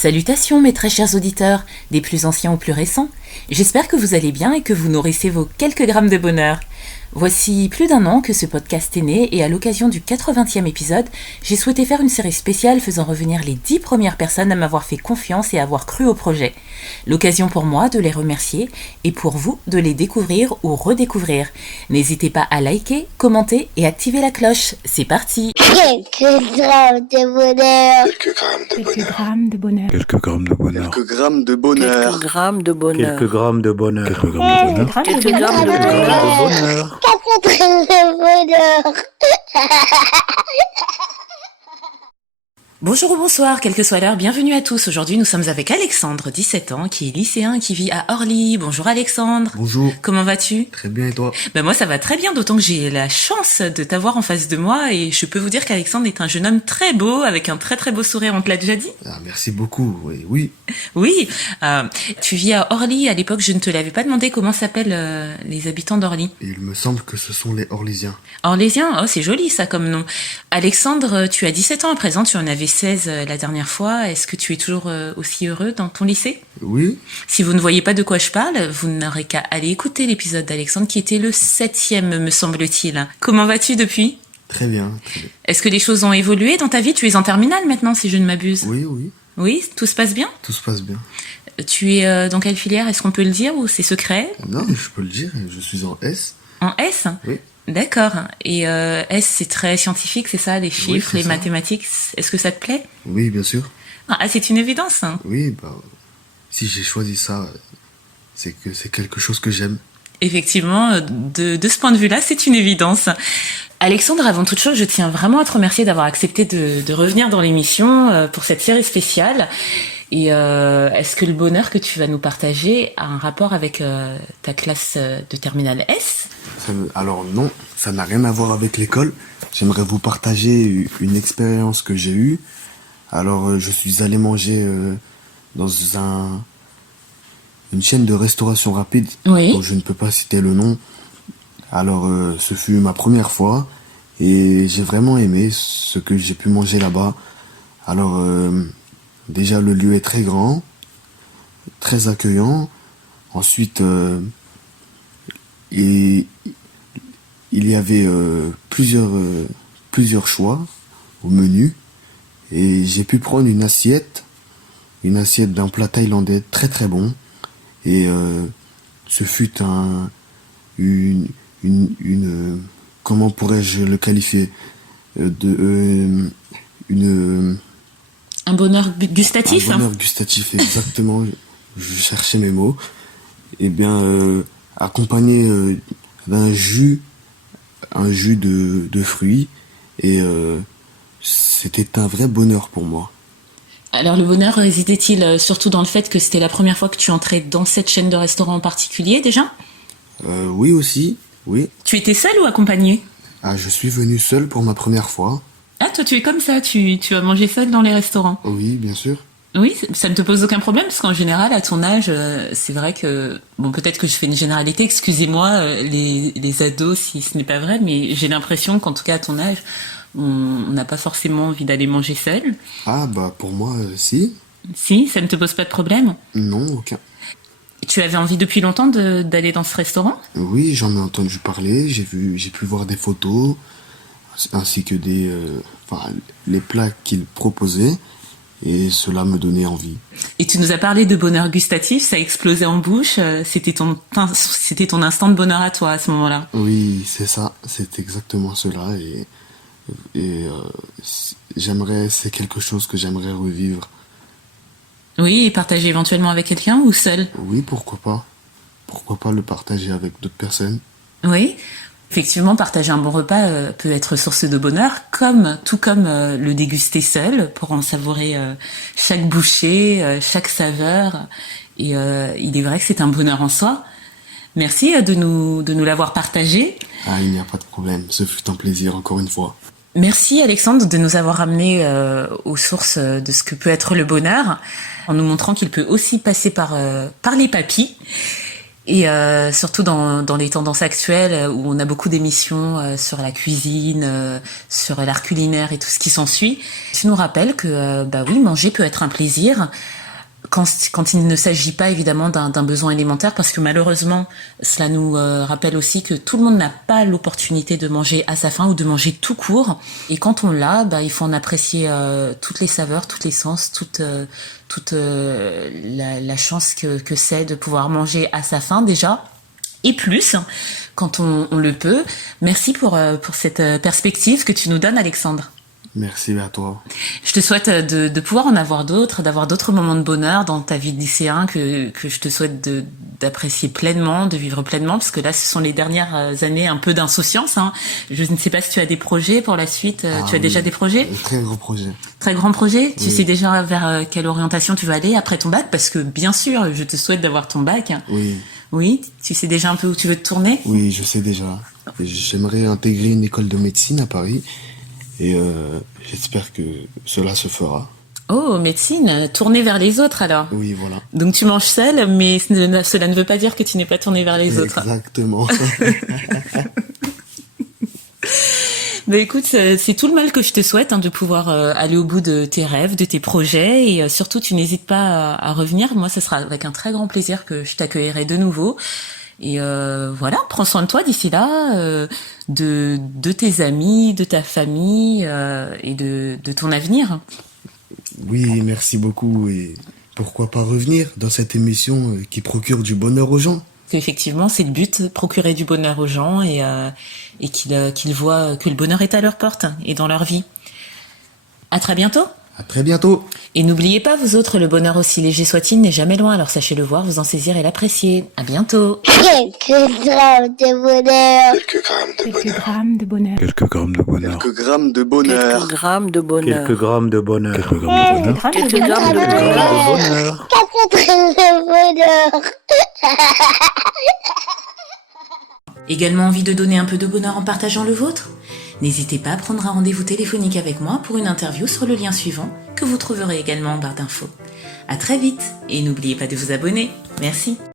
Salutations mes très chers auditeurs, des plus anciens aux plus récents. J'espère que vous allez bien et que vous nourrissez vos quelques grammes de bonheur. Voici plus d'un an que ce podcast est né et à l'occasion du 80e épisode, j'ai souhaité faire une série spéciale faisant revenir les 10 premières personnes à m'avoir fait confiance et à avoir cru au projet. L'occasion pour moi de les remercier et pour vous de les découvrir ou redécouvrir. N'hésitez pas à liker, commenter et activer la cloche. C'est parti. Quelques grammes de bonheur. Quelques grammes de bonheur. Quelques grammes de bonheur. Quelques grammes de bonheur. Quelques grammes de bonheur. Quelques grammes de bonheur. Quelques grammes de bonheur. Quelques grammes de bonheur. 4 grammes de bonheur. Bonjour ou bonsoir, quelle que soit l'heure, bienvenue à tous. Aujourd'hui, nous sommes avec Alexandre, 17 ans, qui est lycéen, qui vit à Orly. Bonjour Alexandre. Bonjour. Comment vas-tu ? Très bien, et toi ? Moi ça va très bien, d'autant que j'ai la chance de t'avoir en face de moi et je peux vous dire qu'Alexandre est un jeune homme très beau, avec un très très beau sourire, on te l'a déjà dit ? Merci beaucoup, oui. Oui, tu vis à Orly, à l'époque je ne te l'avais pas demandé comment s'appellent les habitants d'Orly. Et il me semble que ce sont les Orlysiens. Orlésiens, oh c'est joli ça comme nom. Alexandre, tu as 17 ans à présent, tu en avais 16 la dernière fois. Est-ce que tu es toujours aussi heureux dans ton lycée ? Oui. Si vous ne voyez pas de quoi je parle, vous n'aurez qu'à aller écouter l'épisode d'Alexandre qui était le 7e me semble-t-il. Comment vas-tu depuis ? Très bien. Est-ce que les choses ont évolué dans ta vie ? Tu es en terminale maintenant si je ne m'abuse. Oui. Oui, tout se passe bien ? Tout se passe bien. Tu es dans quelle filière ? Est-ce qu'on peut le dire ou c'est secret ? Non, je peux le dire, je suis en S. En S ? Oui. D'accord. Et S, c'est très scientifique, c'est ça, les chiffres, les mathématiques. Est-ce que ça te plaît ? Oui, bien sûr. Ah, c'est une évidence. Oui, si j'ai choisi ça, c'est que c'est quelque chose que j'aime. Effectivement, de ce point de vue-là, c'est une évidence. Alexandre, avant toute chose, je tiens vraiment à te remercier d'avoir accepté de revenir dans l'émission pour cette série spéciale. Et est-ce que le bonheur que tu vas nous partager a un rapport avec ta classe de terminale S ? Alors non, ça n'a rien à voir avec l'école. J'aimerais vous partager une expérience que j'ai eue. Alors je suis allé manger dans une chaîne de restauration rapide, oui. dont je ne peux pas citer le nom. Alors ce fut ma première fois et j'ai vraiment aimé ce que j'ai pu manger là-bas. Alors déjà le lieu est très grand, très accueillant. Ensuite il y avait plusieurs choix au menu et j'ai pu prendre une assiette d'un plat thaïlandais très très bon et ce fut une comment pourrais-je le qualifier un bonheur gustatif. Un bonheur gustatif, exactement. Je cherchais mes mots. Et bien accompagné d'un jus de fruits et c'était un vrai bonheur pour moi. Alors le bonheur résidait-il surtout dans le fait que c'était la première fois que tu entrais dans cette chaîne de restaurants en particulier déjà ? Oui aussi, oui. Tu étais seul ou accompagné ? Je suis venu seul pour ma première fois. Ah, toi tu es comme ça, tu vas manger seul dans les restaurants ? Oui, bien sûr. Oui, ça ne te pose aucun problème parce qu'en général, à ton âge, c'est vrai que... Bon, peut-être que je fais une généralité, excusez-moi les ados si ce n'est pas vrai, mais j'ai l'impression qu'en tout cas à ton âge, on n'a pas forcément envie d'aller manger seul. Pour moi, si. Si, ça ne te pose pas de problème ? Non, aucun. Tu avais envie depuis longtemps d'aller dans ce restaurant ? Oui, j'en ai entendu parler, j'ai pu voir des photos, ainsi que les plats qu'il proposait. Et cela me donnait envie. Et tu nous as parlé de bonheur gustatif, ça explosait en bouche, c'était ton instant de bonheur à toi à ce moment-là. Oui, c'est ça, c'est exactement cela et c'est quelque chose que j'aimerais revivre. Oui, et partager éventuellement avec quelqu'un ou seul ? Oui, pourquoi pas. Pourquoi pas le partager avec d'autres personnes ? Oui. Effectivement, partager un bon repas peut être source de bonheur, tout comme le déguster seul pour en savourer chaque bouchée, chaque saveur. Et il est vrai que c'est un bonheur en soi. Merci de nous l'avoir partagé. Il n'y a pas de problème, ce fut un plaisir encore une fois. Merci Alexandre de nous avoir amenés aux sources de ce que peut être le bonheur, en nous montrant qu'il peut aussi passer par les papilles. Et surtout dans les tendances actuelles où on a beaucoup d'émissions sur la cuisine, sur l'art culinaire et tout ce qui s'ensuit, tu nous rappelles que bah oui, manger peut être un plaisir quand il ne s'agit pas évidemment d'un besoin élémentaire, parce que malheureusement cela nous rappelle aussi que tout le monde n'a pas l'opportunité de manger à sa faim ou de manger tout court, et quand on l'a, bah il faut en apprécier toutes les saveurs, tous les sens, toute la chance que c'est de pouvoir manger à sa faim déjà, et plus quand on le peut. Merci pour cette perspective que tu nous donnes, Alexandre. Merci à toi. Je te souhaite de pouvoir en avoir d'autres, d'avoir d'autres moments de bonheur dans ta vie de lycéen que je te souhaite d'apprécier pleinement, de vivre pleinement, parce que là, ce sont les dernières années un peu d'insouciance, hein. Je ne sais pas si tu as des projets pour la suite. Tu as déjà des projets? Très gros projet. Très grand projet? Oui. Tu sais déjà vers quelle orientation tu vas aller après ton bac? Parce que bien sûr, je te souhaite d'avoir ton bac. Oui. Oui, tu sais déjà un peu où tu veux te tourner? Oui, je sais déjà. J'aimerais intégrer une école de médecine à Paris et j'espère que cela se fera. Oh, médecine, tourner vers les autres alors. Oui, voilà. Donc tu manges seul, mais cela ne veut pas dire que tu n'es pas tourné vers les autres. Exactement. Bah écoute, c'est tout le mal que je te souhaite, hein, de pouvoir aller au bout de tes rêves, de tes projets, et surtout tu n'hésites pas à revenir. Moi, ce sera avec un très grand plaisir que je t'accueillerai de nouveau. Et voilà, prends soin de toi d'ici là, de tes amis, de ta famille et de ton avenir. Oui, merci beaucoup. Et pourquoi pas revenir dans cette émission qui procure du bonheur aux gens? Effectivement, c'est le but, procurer du bonheur aux gens et qu'ils voient que le bonheur est à leur porte et dans leur vie. À très bientôt. À très bientôt. Et n'oubliez pas, vous autres, le bonheur aussi léger soit-il n'est jamais loin, alors sachez le voir, vous en saisir et l'apprécier. À bientôt. Quelques grammes de bonheur. Quelques grammes de bonheur. Quelques grammes de bonheur. Quelques grammes de bonheur. Quelques grammes de bonheur. Quelques grammes de bonheur. Quelques grammes de bonheur. Quelques grammes de Quelques bonheur. grammes de bonheur. 4 grammes de bonheur. Également envie de donner un peu de bonheur en partageant le vôtre? N'hésitez pas à prendre un rendez-vous téléphonique avec moi pour une interview sur le lien suivant que vous trouverez également en barre d'infos. À très vite et n'oubliez pas de vous abonner. Merci.